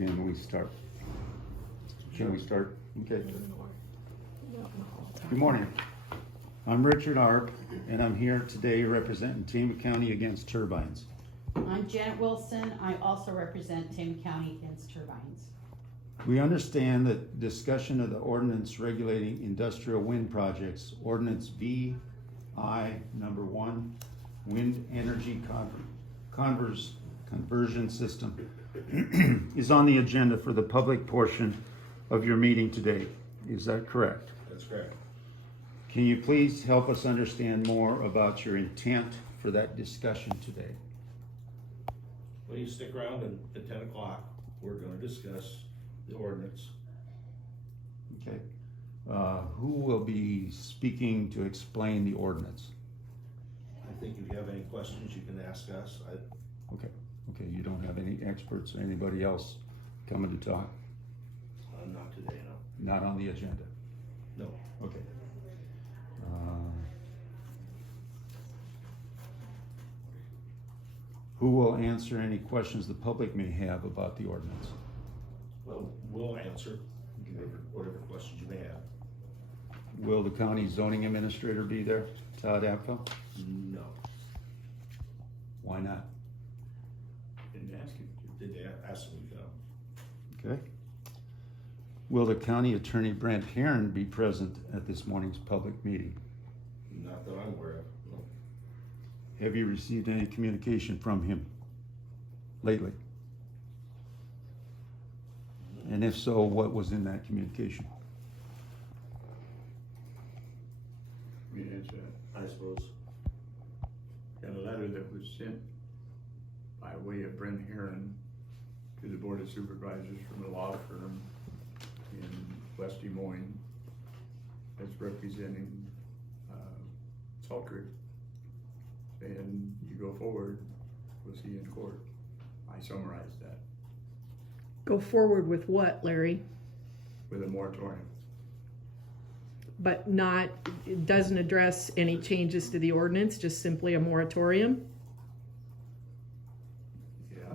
Can we start? Can we start? Okay. Good morning. I'm Richard Arp, and I'm here today representing Tama County Against Turbines. I'm Janet Wilson. I also represent Tama County Against Turbines. We understand that discussion of the ordinance regulating industrial wind projects, Ordinance VI number 1, Wind Energy Conversion System, is on the agenda for the public portion of your meeting today. Is that correct? That's correct. Can you please help us understand more about your intent for that discussion today? Well, you stick around and at 10 o'clock, we're gonna discuss the ordinance. Okay. Who will be speaking to explain the ordinance? I think if you have any questions, you can ask us. Okay, you don't have any experts or anybody else coming to talk? Not today, no. Not on the agenda? No. Okay. Who will answer any questions the public may have about the ordinance? Well, we'll answer whatever questions you may have. Will the county zoning administrator be there, Todd Apfel? No. Why not? Didn't ask him to. Didn't ask him to come. Okay. Will the county attorney Brent Herron be present at this morning's public meeting? Not that I'm aware of, no. Have you received any communication from him lately? And if so, what was in that communication? We answer that, I suppose. Got a letter that was sent by way of Brent Herron to the Board of Supervisors from a law firm in West Des Moines that's representing Salt Creek. And you go forward, we'll see you in court. I summarized that Go forward with what, Larry? with a moratorium. But not, it doesn't address any changes to the ordinance, just simply a moratorium? Yeah.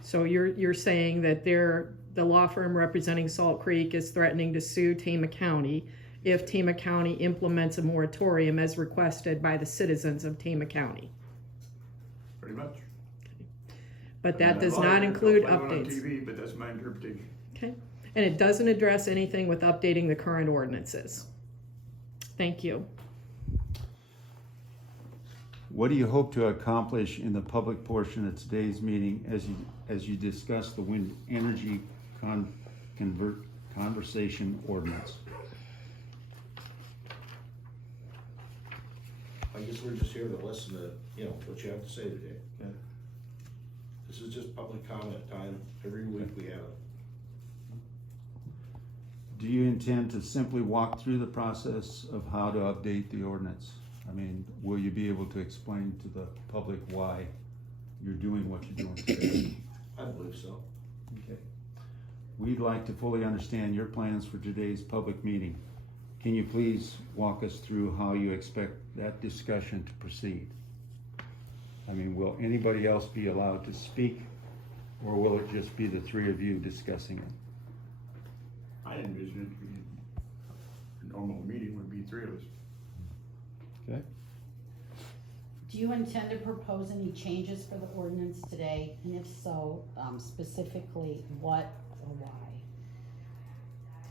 So you're saying that the law firm representing Salt Creek is threatening to sue Tama County if Tama County implements a moratorium as requested by the citizens of Tama County? Pretty much. But that does I not include don't play one on updates. TV, but that's my interpretation. Okay, and it doesn't address anything with updating the current ordinances. Thank you. What do you hope to accomplish in the public portion of today's meeting as you discuss the wind energy conversation ordinance? I guess we're just here to listen to, what you have to say today. Okay. This is just public comment time. Every week we have it. Do you intend to simply walk through the process of how to update the ordinance? I mean, will you be able to explain to the public why you're doing what you're doing today? I believe so. Okay. We'd like to fully understand your plans for today's public meeting. Can you please walk us through how you expect that discussion to proceed? I mean, will anybody else be allowed to speak, or will it just be the three of you discussing it? I envision it to be, a normal meeting would be three of us. Okay. Do you intend to propose any changes for the ordinance today? And if so, specifically what or why?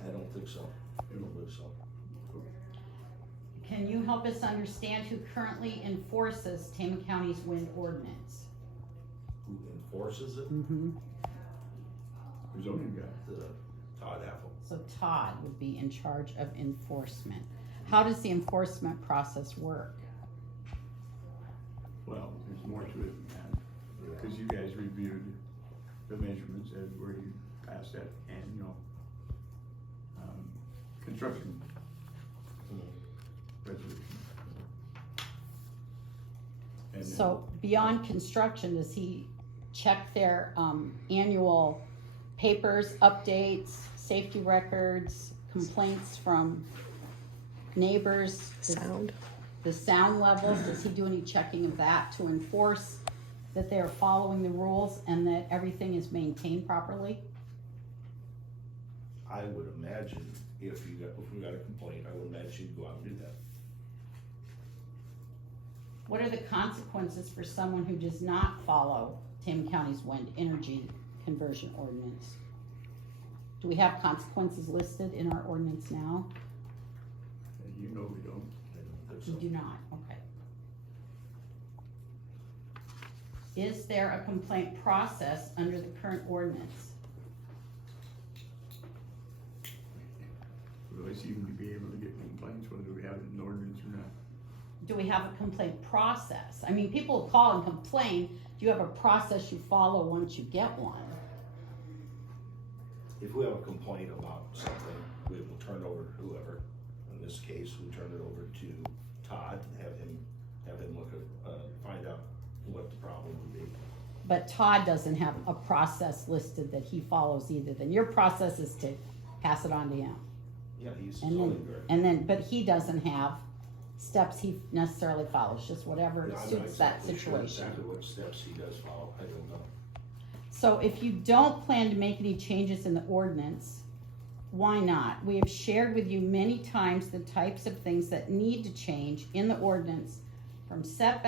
I don't think so. I don't believe so. Can you help us understand who currently enforces Tama County's wind ordinance? Who enforces it? Mm-hmm. The zoning guy. The Todd Apple. So Todd would be in charge of enforcement. How does the enforcement process work? Well, there's more to it than that, because you guys reviewed the measurements as where you passed that annual construction resolution. And then- So beyond construction, does he check their annual papers, updates, safety records, complaints from neighbors? Sound. The sound levels, does he do any checking of that to enforce that they're following the rules and that everything is maintained properly? I would imagine if we got a complaint, I would imagine you'd go out and do that. What are the consequences for someone who does not follow Tama County's wind energy conversion ordinance? Do we have consequences listed in our ordinance now? You know we don't. I don't We think do not, okay. Is there a complaint process under the current ordinance? Will I even be able to get complaints whether we have it in ordinance or not? Do we have a complaint process? I mean, people call and complain. Do you have a process you follow once you get one? If we have a complaint about something, we will turn it over to whoever. In this case, we turn it over to Todd and have him look at, find out what the problem would be. But Todd doesn't have a process listed that he follows either. Then your process is to pass it on to him. Yeah, he's And zoning then, director. but he doesn't have steps he necessarily follows, just whatever Yeah, I'm not suits that exactly sure situation. exactly what steps he does follow, I don't know. So if you don't plan to make any changes in the ordinance, why not? We have shared with you many times the types of things that need to change in the ordinance, from setback